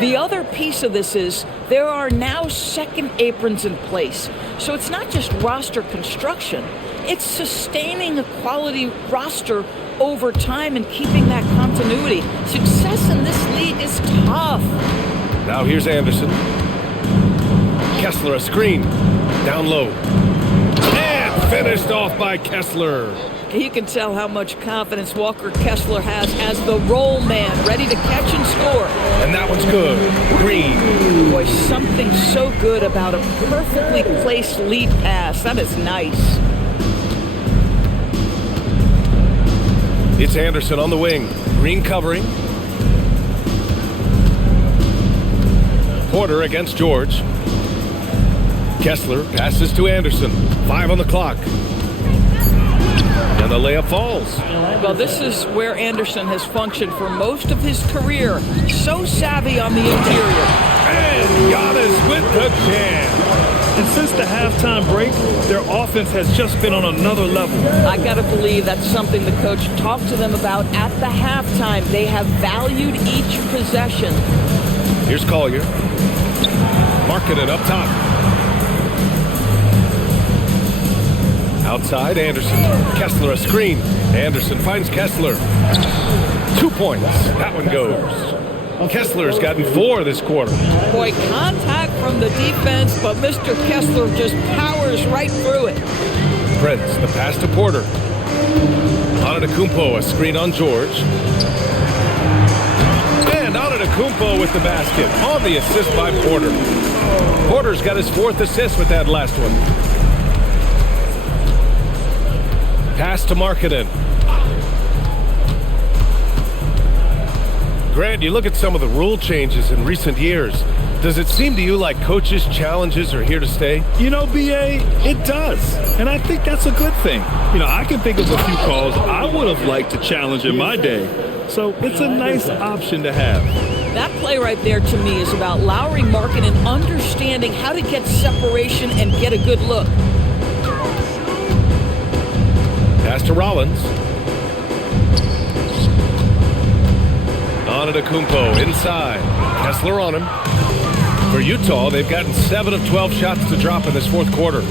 The other piece of this is there are now second aprons in place. So it's not just roster construction, it's sustaining a quality roster over time and keeping that continuity. Success in this league is tough. Now here's Anderson. Kessler a screen. Down low. And finished off by Kessler. You can tell how much confidence Walker Kessler has as the roll man, ready to catch and score. And that one's good. Green. Boy, something so good about a perfectly placed lead pass. That is nice. It's Anderson on the wing. Green covering. Porter against George. Kessler passes to Anderson. 5 on the clock. And the layup falls. Well, this is where Anderson has functioned for most of his career. So savvy on the interior. And Giannis with the jam. And since the halftime break, their offense has just been on another level. I got to believe that's something the coach talked to them about at the halftime. They have valued each possession. Here's Collier. Markkanen up top. Outside, Anderson. Kessler a screen. Anderson finds Kessler. 2 points. That one goes. Kessler's gotten 4 this quarter. Boy, contact from the defense, but Mr. Kessler just powers right through it. Prince, the pass to Porter. Antetokounmpo, a screen on George. And Antetokounmpo with the basket on the assist by Porter. Porter's got his 4th assist with that last one. Pass to Markkanen. Grant, you look at some of the rule changes in recent years. Does it seem to you like coaches' challenges are here to stay? You know, B.A., it does. And I think that's a good thing. You know, I can think of a few calls I would have liked to challenge in my day. So it's a nice option to have. That play right there to me is about Lauri Markkanen understanding how to get separation and get a good look. Pass to Rollins. Antetokounmpo inside. Kessler on him. For Utah, they've gotten 7 of 12 shots to drop in this 4th quarter.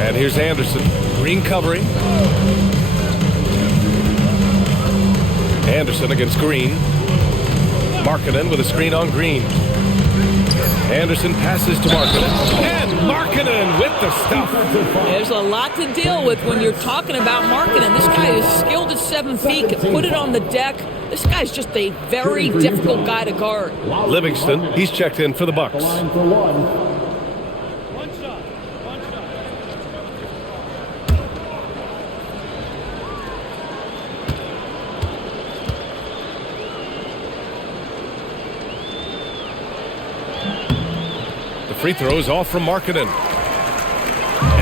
And here's Anderson. Green covering. Anderson against Green. Markkanen with a screen on Green. Anderson passes to Markkanen. And Markkanen with the stuff. There's a lot to deal with when you're talking about Markkanen. This guy is skilled at 7 feet, can put it on the deck. This guy's just a very difficult guy to guard. Livingston, he's checked in for the Bucks. The free throws off from Markkanen.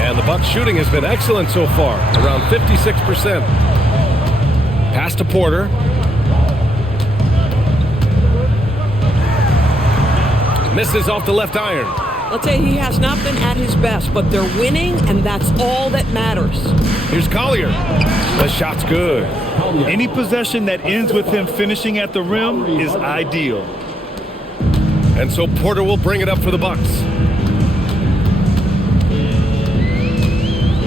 And the Bucks shooting has been excellent so far, around 56%. Pass to Porter. Misses off the left iron. I'll tell you, he has not been at his best, but they're winning, and that's all that matters. Here's Collier. The shot's good. Any possession that ends with him finishing at the rim is ideal. And so Porter will bring it up for the Bucks.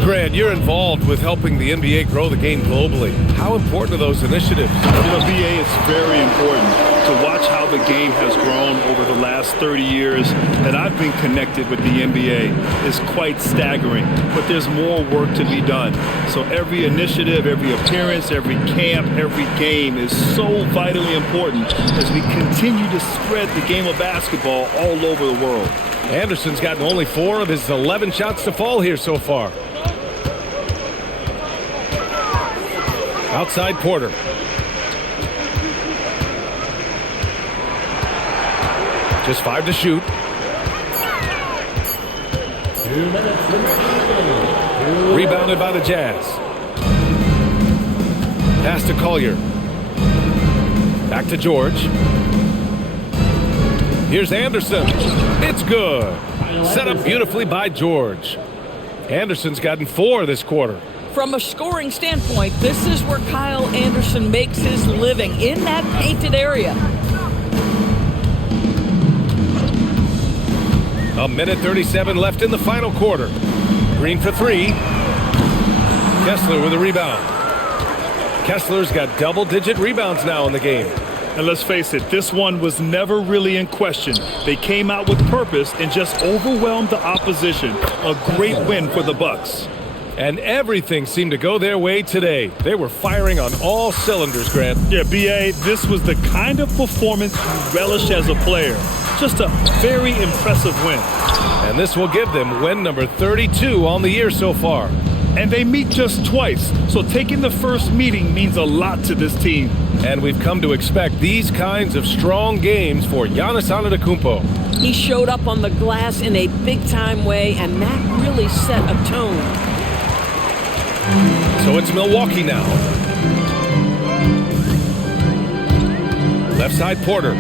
Grant, you're involved with helping the NBA grow the game globally. How important are those initiatives? BA, it's very important to watch how the game has grown over the last 30 years that I've been connected with the NBA. Is quite staggering, but there's more work to be done. So every initiative, every appearance, every camp, every game is so vitally important as we continue to spread the game of basketball all over the world. Anderson's gotten only 4 of his 11 shots to fall here so far. Outside Porter. Just 5 to shoot. Rebounded by the Jazz. Pass to Collier. Back to George. Here's Anderson. It's good. Set up beautifully by George. Anderson's gotten 4 this quarter. From a scoring standpoint, this is where Kyle Anderson makes his living, in that painted area. A minute 37 left in the final quarter. Green for 3. Kessler with a rebound. Kessler's got double-digit rebounds now in the game. And let's face it, this one was never really in question. They came out with purpose and just overwhelmed the opposition. A great win for the Bucks. And everything seemed to go their way today. They were firing on all cylinders, Grant. Yeah, B.A., this was the kind of performance you relish as a player. Just a very impressive win. And this will give them win number 32 on the year so far. And they meet just twice, so taking the first meeting means a lot to this team. And we've come to expect these kinds of strong games for Giannis Antetokounmpo. He showed up on the glass in a big-time way, and that really set a tone. So it's Milwaukee now. Left side Porter.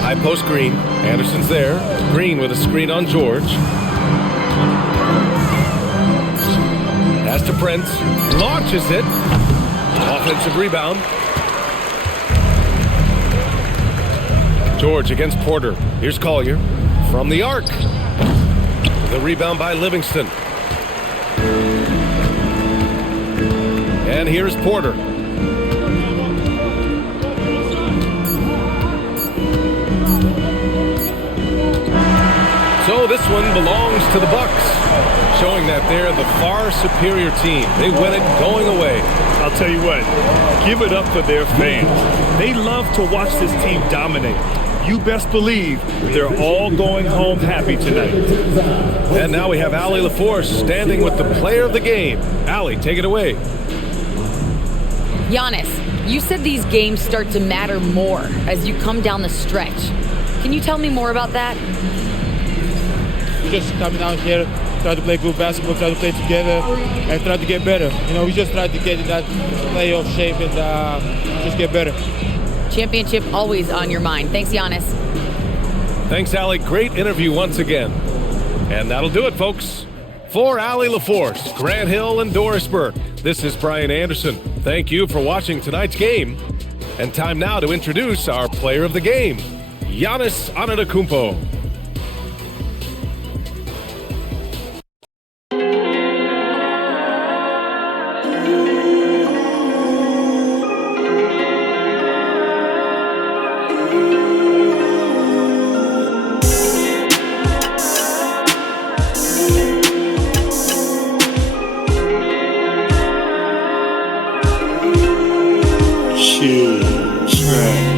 High post Green. Anderson's there. Green with a screen on George. Pass to Prince. Launches it. Offensive rebound. George against Porter. Here's Collier from the arc. The rebound by Livingston. And here's Porter. So this one belongs to the Bucks, showing that they're the far superior team. They win it going away. I'll tell you what, give it up for their fans. They love to watch this team dominate. You best believe they're all going home happy tonight. And now we have Allie LaForce standing with the player of the game. Allie, take it away. Giannis, you said these games start to matter more as you come down the stretch. Can you tell me more about that? We just coming out here, try to play good basketball, try to play together, and try to get better. You know, we just try to get in that playoff shape and just get better. Championship always on your mind. Thanks, Giannis. Thanks, Allie. Great interview once again. And that'll do it, folks. For Allie LaForce, Grant Hill, and Doris Burke, this is Brian Anderson. Thank you for watching tonight's game. And time now to introduce our player of the game, Giannis Antetokounmpo. Chill track.